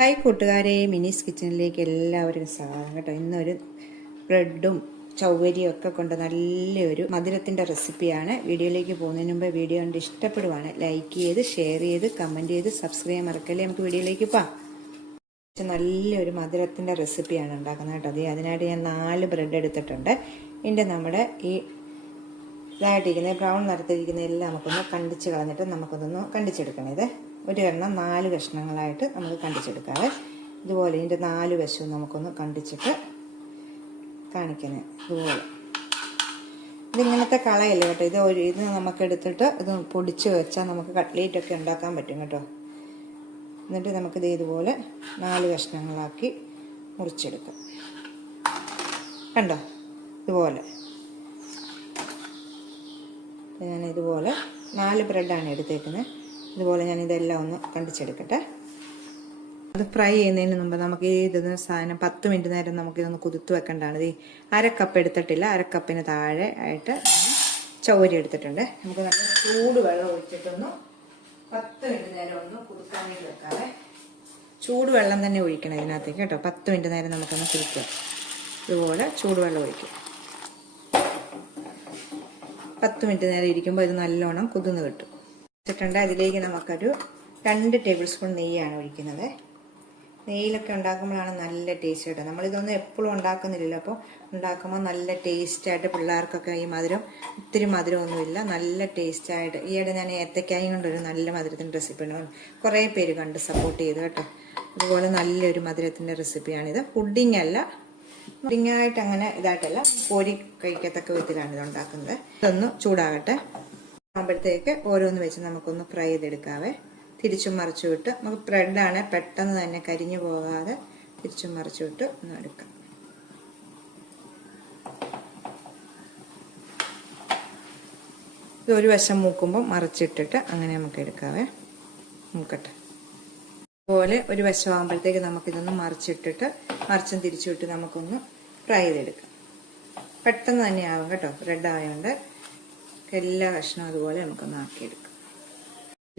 Hi കൂട്ടുകാരെ, മിനീസ് കിച്ചണിലേക്ക് എല്ലാവരും സ്വാഗതം കേട്ടോ. ഇന്നൊരു ബ്രെഡും ചൗവരിയും ഒക്കെ കൊണ്ട് നല്ലൊരു മധുരത്തിൻ്റെ റെസിപ്പിയാണ്. വീഡിയോയിലേക്ക് പോകുന്നതിന് മുമ്പ് വീഡിയോ കണ്ട് ഇഷ്ടപ്പെടുവാണ് ലൈക്ക് ചെയ്ത് ഷെയർ ചെയ്ത് കമൻറ്റ് ചെയ്ത് സബ്സ്ക്രൈബ് ചെയ്യാൻ മറക്കല്ലേ. നമുക്ക് വീഡിയോയിലേക്ക് പോകാം. നല്ലൊരു മധുരത്തിൻ്റെ റെസിപ്പിയാണ് ഉണ്ടാക്കുന്നത് കേട്ടോ. അതിനായിട്ട് ഞാൻ 4 ബ്രെഡ് എടുത്തിട്ടുണ്ട്. ഇതിൻ്റെ നമ്മുടെ ഈ ഇതായിട്ടിരിക്കുന്ന ബ്രൗൺ നിറത്തിരിക്കുന്ന എല്ലാം നമുക്കൊന്ന് കണ്ടിച്ച് കളഞ്ഞിട്ട് നമുക്കൊന്ന് കണ്ടിച്ചെടുക്കണം. ഇത് ഒരു എണ്ണം 4 കഷ്ണങ്ങളായിട്ട് നമുക്ക് കണ്ടിച്ചെടുക്കാതെ ഇതുപോലെ ഇതിൻ്റെ 4 വശവും നമുക്കൊന്ന് കണ്ടിച്ചിട്ട് കാണിക്കുന്നത്. ഇതുപോലെ ഇതിങ്ങനത്തെ കളയല്ലേ കേട്ടോ. ഇത് നമുക്ക് എടുത്തിട്ട് ഇത് പൊടിച്ച് വെച്ചാൽ നമുക്ക് കട്ട്ലേറ്റൊക്കെ ഉണ്ടാക്കാൻ പറ്റും കേട്ടോ. എന്നിട്ട് നമുക്കിത് ഇതുപോലെ 4 കഷ്ണങ്ങളാക്കി മുറിച്ചെടുക്കാം. കണ്ടോ, ഇതുപോലെ ഞാൻ ഇതുപോലെ 4 ബ്രെഡാണ് എടുത്തേക്കുന്നത്. ഇതുപോലെ ഞാൻ ഇതെല്ലാം ഒന്ന് കണ്ടിച്ചെടുക്കട്ടെ. അത് ഫ്രൈ ചെയ്യുന്നതിന് മുമ്പ് നമുക്ക് ഇതൊന്ന് സാധനം 10 മിനിറ്റ് നേരം നമുക്കിതൊന്ന് കുതിർത്ത് വെക്കേണ്ടതാണ്. ഈ 1/2 കപ്പ് എടുത്തിട്ടില്ല, 1/2 കപ്പിന് താഴെ ആയിട്ട് ചൗവരി എടുത്തിട്ടുണ്ട്. നമുക്ക് നല്ല ചൂട് വെള്ളം ഒഴിച്ചിട്ടൊന്ന് 10 മിനിറ്റ് നേരം ഒന്ന് കുതിർക്കാൻ വേണ്ടി വെക്കാതെ. ചൂട് വെള്ളം തന്നെ ഒഴിക്കണം ഇതിനകത്തേക്ക് കേട്ടോ. 10 മിനിറ്റ് നേരം നമുക്കൊന്ന് കുതിർക്കാം. ഇതുപോലെ ചൂടുവെള്ളം ഒഴിക്കും. 10 മിനിറ്റ് നേരം ഇരിക്കുമ്പോൾ ഇത് നല്ലോണം കുതിർന്ന് കിട്ടും. വെച്ചിട്ടുണ്ട്. അതിലേക്ക് നമുക്കൊരു 2 ടേബിൾ സ്പൂൺ നെയ്യാണ് ഒഴിക്കുന്നത്. നെയ്യിലൊക്കെ ഉണ്ടാക്കുമ്പോഴാണ് നല്ല ടേസ്റ്റ് കേട്ടോ. നമ്മളിതൊന്നും എപ്പോഴും ഉണ്ടാക്കുന്നില്ലല്ലോ. അപ്പോൾ ഉണ്ടാക്കുമ്പോൾ നല്ല ടേസ്റ്റായിട്ട് പിള്ളേർക്കൊക്കെ ഈ മധുരം ഒത്തിരി മധുരമൊന്നുമില്ല, നല്ല ടേസ്റ്റായിട്ട്. ഈയിടെ ഞാൻ ഏത്തക്കായും കൊണ്ടൊരു നല്ല മധുരത്തിൻ്റെ റെസിപ്പി ഉണ്ട്. കുറേ പേര് കണ്ട് സപ്പോർട്ട് ചെയ്തു കേട്ടോ. അതുപോലെ നല്ലൊരു മധുരത്തിൻ്റെ റെസിപ്പിയാണിത്. പുഡിംഗ് അല്ല, പുഡിങ്ങായിട്ട് അങ്ങനെ ഇതായിട്ടല്ല, കോരി കഴിക്കത്തക്ക വിധത്തിലാണ് ഇത് ഉണ്ടാക്കുന്നത്. ഇതൊന്ന് ചൂടാകട്ടെ. ആകുമ്പോഴത്തേക്ക് ഓരോന്ന് വെച്ച് നമുക്കൊന്ന് ഫ്രൈ ചെയ്തെടുക്കാവേ. തിരിച്ചും മറിച്ചു വിട്ട് നമുക്ക് ബ്രെഡാണ് പെട്ടെന്ന് തന്നെ കരിഞ്ഞു പോകാതെ തിരിച്ചും മറിച്ചു വിട്ട് ഒന്ന് എടുക്കാം. ഇത് ഒരു വശം മൂക്കുമ്പോൾ മറിച്ചിട്ടിട്ട് അങ്ങനെ നമുക്ക് എടുക്കാവേ. മൂക്കട്ടെ. അതുപോലെ ഒരു വശം ആകുമ്പോഴത്തേക്ക് നമുക്കിതൊന്ന് മറിച്ചിട്ടിട്ട് മറിച്ചും തിരിച്ചു വിട്ട് നമുക്കൊന്ന് ഫ്രൈ ചെയ്തെടുക്കാം. പെട്ടെന്ന് തന്നെ ആവും കേട്ടോ. ബ്രെഡ് ആയതുകൊണ്ട് എല്ലാ കഷ്ണവും അതുപോലെ നമുക്കൊന്ന് ആക്കിയെടുക്കാം.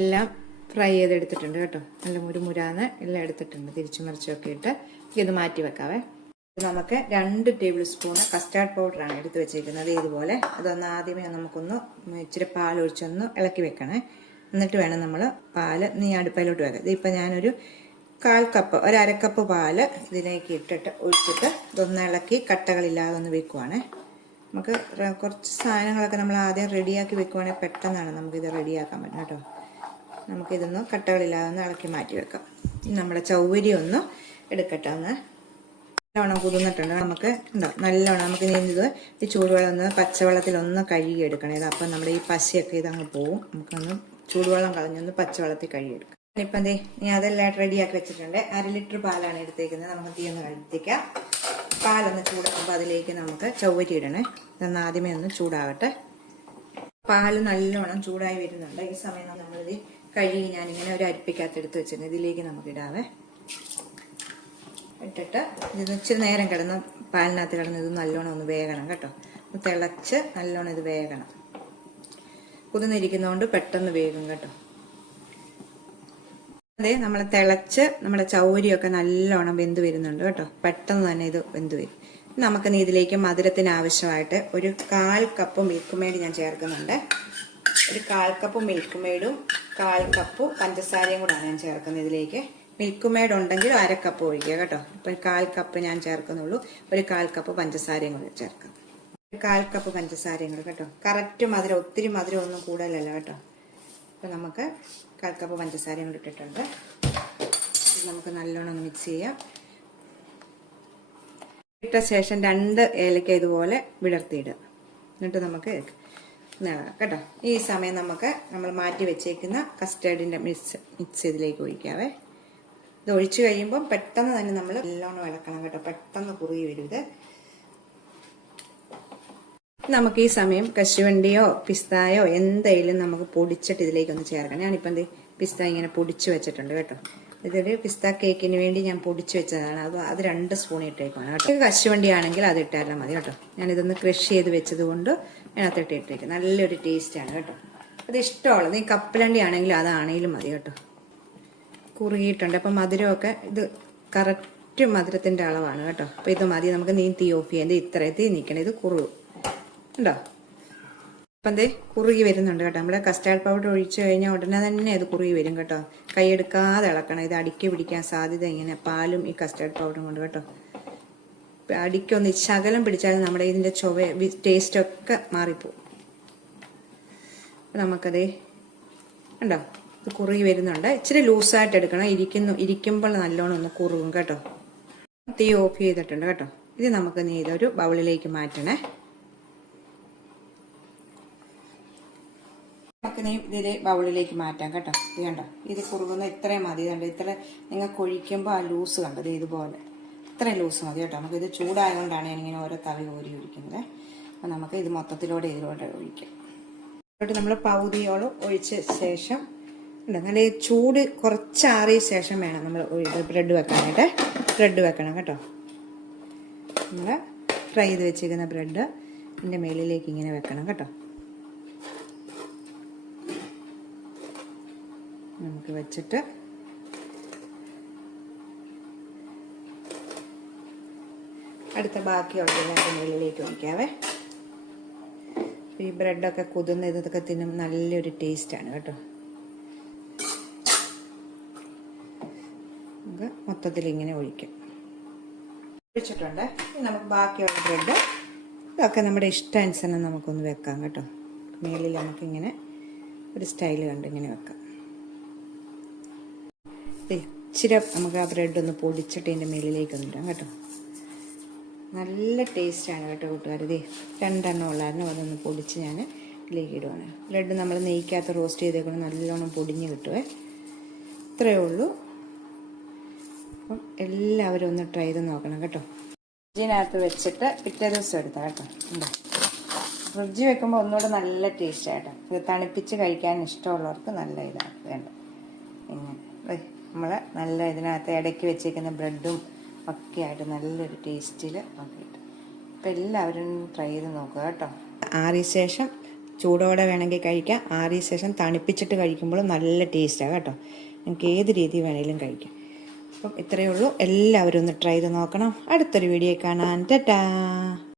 എല്ലാം ഫ്രൈ ചെയ്തെടുത്തിട്ടുണ്ട് കേട്ടോ. നല്ല മുരാന്ന് എല്ലാം എടുത്തിട്ടുണ്ട്. തിരിച്ചു മറിച്ചൊക്കെ ഇട്ട് ഇത് മാറ്റി വെക്കാവേ. നമുക്ക് 2 ടേബിൾ സ്പൂൺ കസ്റ്റാർഡ് പൗഡറാണ് എടുത്ത് വെച്ചിരിക്കുന്നത്. ഇതുപോലെ അതൊന്ന് ആദ്യമേ നമുക്കൊന്ന് ഇച്ചിരി പാലൊഴിച്ചൊന്ന് ഇളക്കി വെക്കണേ. എന്നിട്ട് വേണം നമ്മൾ പാല് അടുപ്പയിലോട്ട് വെക്കാം. ഇതിപ്പോൾ ഞാനൊരു 1/4 കപ്പ്, 1/2 കപ്പ് പാല് ഇതിലേക്ക് ഇട്ടിട്ട് ഒഴിച്ചിട്ട് ഇതൊന്ന് ഇളക്കി കട്ടകളില്ലാതെ ഒന്ന് വെക്കുവാണ്. നമുക്ക് കുറച്ച് സാധനങ്ങളൊക്കെ നമ്മൾ ആദ്യം റെഡിയാക്കി വെക്കുവാണെങ്കിൽ പെട്ടെന്നാണ് നമുക്കിത് റെഡിയാക്കാൻ പറ്റും കേട്ടോ. നമുക്കിതൊന്ന് കട്ടകളില്ലാതെ ഒന്ന് ഇളക്കി മാറ്റി വെക്കാം. നമ്മുടെ ചൗവരി ഒന്ന് എടുക്കട്ടെ. ഒന്ന് നല്ലോണം കുതിർന്നിട്ടുണ്ട്. നമുക്ക് ഉണ്ടോ നല്ലോണം നമുക്ക് നീന്തത് ഈ ചൂടുവെള്ളം ഒന്ന് പച്ചവെള്ളത്തിലൊന്ന് കഴുകി എടുക്കണം. ഇത് അപ്പം നമ്മുടെ ഈ പശയൊക്കെ ഇതങ്ങ് പോവും. നമുക്കൊന്ന് ചൂടുവെള്ളം കളഞ്ഞൊന്ന് പച്ചവെള്ളത്തിൽ കഴുകിയെടുക്കാം. ഇപ്പം എന്തേ ഞാൻ അതെല്ലാം റെഡിയാക്കി വെച്ചിട്ടുണ്ട്. 1/2 ലിറ്റർ പാലാണ് എടുത്തേക്കുന്നത്. നമുക്ക് തീ ഒന്ന് കഴുത്തിക്കാം. പാലൊന്ന് ചൂടാക്കുമ്പോൾ അതിലേക്ക് നമുക്ക് ചൗവരി ഇടണേ. ഇതൊന്ന് ആദ്യമേ ഒന്ന് ചൂടാകട്ടെ. പാല് നല്ലോണം ചൂടായി വരുന്നുണ്ട്. ഈ സമയം നമ്മളിത് കഴുകി ഞാനിങ്ങനെ ഒരു അരിപ്പിക്കകത്ത് എടുത്ത് വെച്ചിരുന്നു. ഇതിലേക്ക് നമുക്ക് ഇടാവേ. ഇട്ടിട്ട് ഇത് ഇച്ചിരി നേരം കിടന്ന് പാലിനകത്ത് കിടന്ന് ഇത് നല്ലോണം ഒന്ന് വേകണം കേട്ടോ. തിളച്ച് നല്ലോണം ഇത് വേകണം. കുതിർന്നിരിക്കുന്നതുകൊണ്ട് പെട്ടെന്ന് വേകും കേട്ടോ. അതെ, നമ്മൾ തിളച്ച് നമ്മുടെ ചൗവരിയൊക്കെ നല്ലോണം വെന്ത് വരുന്നുണ്ട് കേട്ടോ. പെട്ടെന്ന് തന്നെ ഇത് വെന്ത് വരും. നമുക്കിനി ഇതിലേക്ക് മധുരത്തിന് ആവശ്യമായിട്ട് ഒരു 1/4 കപ്പ് മിൽക്ക് മെയ്ഡ് ഞാൻ ചേർക്കുന്നുണ്ട്. ഒരു 1/4 കപ്പ് മിൽക്ക് മെയ്ഡും 1/4 കപ്പ് പഞ്ചസാരയും കൂടാണ് ഞാൻ ചേർക്കുന്നത് ഇതിലേക്ക്. മിൽക്ക് മെയ്ഡ് ഉണ്ടെങ്കിൽ 1/2 കപ്പ് ഒഴിക്കുക കേട്ടോ. ഇപ്പം 1/4 കപ്പ് ഞാൻ ചേർക്കുന്നുള്ളൂ. ഒരു 1/4 കപ്പ് പഞ്ചസാരയും കൂടി ചേർക്കാം. 1/4 കപ്പ് പഞ്ചസാരയും കൂടെ കേട്ടോ. കറക്റ്റ് മധുരം, ഒത്തിരി മധുരം ഒന്നും കൂടുതലല്ല കേട്ടോ. അപ്പം നമുക്ക് 1/4 കപ്പ് പഞ്ചസാരയും കൂടി ഇട്ടിട്ടുണ്ട്. നമുക്ക് നല്ലോണം ഒന്ന് മിക്സ് ചെയ്യാം. ഇട്ട ശേഷം 2 ഏലക്ക ഇതുപോലെ വിടർത്തിയിടുക. എന്നിട്ട് നമുക്ക് ഇളകാം കേട്ടോ. ഈ സമയം നമ്മൾ മാറ്റി വെച്ചേക്കുന്ന കസ്റ്റേർഡിൻ്റെ മിക്സ് ഇതിലേക്ക് ഒഴിക്കാവേ. ഇത് ഒഴിച്ചു കഴിയുമ്പോൾ പെട്ടെന്ന് തന്നെ നമ്മൾ നല്ലോണം ഇളക്കണം കേട്ടോ. പെട്ടെന്ന് കുറുകി വരും ഇത്. നമുക്ക് ഈ സമയം കശുവണ്ടിയോ പിസ്തായോ എന്തെങ്കിലും നമുക്ക് പൊടിച്ചിട്ട് ഇതിലേക്കൊന്ന് ചേർക്കണം. ഞാനിപ്പോൾ പിസ്ത ഇങ്ങനെ പൊടിച്ച് വെച്ചിട്ടുണ്ട് കേട്ടോ. ഇതൊരു പിസ്ത കേക്കിന് വേണ്ടി ഞാൻ പൊടിച്ച് വെച്ചതാണ്. അത് 2 സ്പൂൺ ഇട്ടേക്കാണ് കേട്ടോ. കശുവണ്ടി ആണെങ്കിൽ അത് ഇട്ടാലും മതി കേട്ടോ. ഞാനിതൊന്ന് ക്രഷ് ചെയ്ത് വെച്ചത് കൊണ്ട് അതിനകത്തിട്ട് ഇട്ടേക്കും. നല്ലൊരു ടേസ്റ്റാണ് കേട്ടോ. അത് ഇഷ്ടമുള്ളത് ഈ കപ്പലണ്ടി ആണെങ്കിലും അതാണെങ്കിലും മതി കേട്ടോ. കുറുകിയിട്ടുണ്ട്. അപ്പം മധുരമൊക്കെ ഇത് കറക്റ്റ് മധുരത്തിൻ്റെ അളവാണ് കേട്ടോ. അപ്പോൾ ഇത് മതി, നമുക്ക് തീ ഓഫ് ചെയ്യാൻ. ഇത്രയും തീ നിൽക്കണം, ഇത് കുറുകും ഉണ്ടോ. അപ്പം ദേ കുറുകി വരുന്നുണ്ട് കേട്ടോ. നമ്മുടെ കസ്റ്റാർഡ് പൗഡർ ഒഴിച്ച് കഴിഞ്ഞാൽ ഉടനെ തന്നെ അത് കുറുകി വരും കേട്ടോ. കൈയെടുക്കാതെ ഇളക്കണം, ഇത് അടിക്ക് പിടിക്കാൻ സാധ്യത ഇങ്ങനെ പാലും ഈ കസ്റ്റാർഡ് പൗഡറും കൊണ്ട് കേട്ടോ. അടിക്കൊന്ന് ശകലം പിടിച്ചാലും നമ്മുടെ ഇതിൻ്റെ ടേസ്റ്റൊക്കെ മാറിപ്പോവും. നമുക്കതേ ഉണ്ടോ, ഇത് കുറുകി വരുന്നുണ്ട്. ഇച്ചിരി ലൂസായിട്ട് എടുക്കണം, ഇരിക്കുമ്പോൾ നല്ലോണം ഒന്ന് കുറുകും കേട്ടോ. തീ ഓഫ് ചെയ്തിട്ടുണ്ട് കേട്ടോ. ഇത് നമുക്ക് ഇതൊരു ബൗളിലേക്ക് മാറ്റണേ. നമുക്ക് ഇതിലെ ബൗളിലേക്ക് മാറ്റാം കേട്ടോ. ഇത് കണ്ടോ, ഇത് കുറുകുന്ന ഇത്രയും മതി. കണ്ടോ, ഇത്ര നിങ്ങൾക്ക് ഒഴിക്കുമ്പോൾ ആ ലൂസ് കണ്ടത് ഇതുപോലെ ഇത്രയും ലൂസ് മതി കേട്ടോ. നമുക്കിത് ചൂടായതുകൊണ്ടാണ് ഞാനിങ്ങനെ ഓരോ തവി കോരി ഒഴിക്കുന്നത്. അപ്പോൾ നമുക്ക് ഇത് മൊത്തത്തിലൂടെ ഇതിലൂടെ ഒഴിക്കാം. എന്നിട്ട് നമ്മൾ പകുതിയോളം ഒഴിച്ച ശേഷം നല്ല ചൂട് കുറച്ചാറിയ ശേഷം വേണം നമ്മൾ ബ്രെഡ് വെക്കാനായിട്ട്. ബ്രെഡ് വെക്കണം കേട്ടോ. നമ്മൾ ഫ്രൈ ചെയ്ത് വെച്ചിരിക്കുന്ന ബ്രെഡ് ഇതിൻ്റെ മേളിലേക്ക് ഇങ്ങനെ വെക്കണം കേട്ടോ. നമുക്ക് വെച്ചിട്ട് അടുത്ത ബാക്കിയുള്ള മേളിലേക്ക് ഒഴിക്കാവേ. ഈ ബ്രെഡൊക്കെ കുതിർന്ന് ഇതൊക്കെ തിന്നും നല്ലൊരു ടേസ്റ്റാണ് കേട്ടോ. നമുക്ക് മൊത്തത്തിൽ ഇങ്ങനെ ഒഴിക്കാം. ഒഴിച്ചിട്ടുണ്ട്. നമുക്ക് ബാക്കിയുള്ള ബ്രെഡ് ഇതൊക്കെ നമ്മുടെ ഇഷ്ടാനുസരണം നമുക്കൊന്ന് വെക്കാം കേട്ടോ. മേളിൽ നമുക്കിങ്ങനെ ഒരു സ്റ്റൈൽ കണ്ട് ഇങ്ങനെ വെക്കാം. ഇച്ചിരി നമുക്ക് ആ ബ്രെഡ് ഒന്ന് പൊടിച്ചിട്ട് ഇതിൻ്റെ മേളിലേക്ക് ഒന്നിടാം കേട്ടോ. നല്ല ടേസ്റ്റാണ് കേട്ടോ കൂട്ടുകാർ. ഇത് 2 എണ്ണം ഉള്ളായിരുന്നു, അതൊന്ന് പൊടിച്ച് ഞാൻ ഇതിലേക്ക് ഇടുവാണ്. ബ്രെഡ് നമ്മൾ നെയ്ക്കകത്ത് റോസ്റ്റ് ചെയ്തേക്കണം, നല്ലോണം പൊടിഞ്ഞ് കിട്ടുവേ. ഇത്രയേ ഉള്ളൂ. അപ്പം എല്ലാവരും ഒന്ന് ട്രൈ ചെയ്ത് നോക്കണം കേട്ടോ. ഫ്രിഡ്ജിനകത്ത് വെച്ചിട്ട് പിറ്റേ ദിവസം എടുത്താൽ കേട്ടോ. ഉണ്ടോ, ഫ്രിഡ്ജിൽ വെക്കുമ്പോൾ ഒന്നുകൂടെ നല്ല ടേസ്റ്റായിട്ടോ. ഇത് തണുപ്പിച്ച് കഴിക്കാൻ ഇഷ്ടമുള്ളവർക്ക് നല്ല ഇതാണ് വേണ്ട. ഇങ്ങനെ നമ്മൾ നല്ല ഇതിനകത്ത് ഇടയ്ക്ക് വെച്ചേക്കുന്ന ബ്രെഡും ഒക്കെ ആയിട്ട് നല്ലൊരു ടേസ്റ്റിൽ നോക്കിയിട്ട് അപ്പം എല്ലാവരും ട്രൈ ചെയ്ത് നോക്കുക കേട്ടോ. ആറിയ ശേഷം ചൂടോടെ വേണമെങ്കിൽ കഴിക്കാം, ആറിയ ശേഷം തണുപ്പിച്ചിട്ട് കഴിക്കുമ്പോൾ നല്ല ടേസ്റ്റാണ് കേട്ടോ. നിങ്ങൾക്ക് ഏത് രീതി വേണമെങ്കിലും കഴിക്കാം. അപ്പം ഇത്രയേ ഉള്ളൂ. എല്ലാവരും ഒന്ന് ട്രൈ ചെയ്ത് നോക്കണം. അടുത്തൊരു വീഡിയോ കാണാൻ. ടാറ്റാ.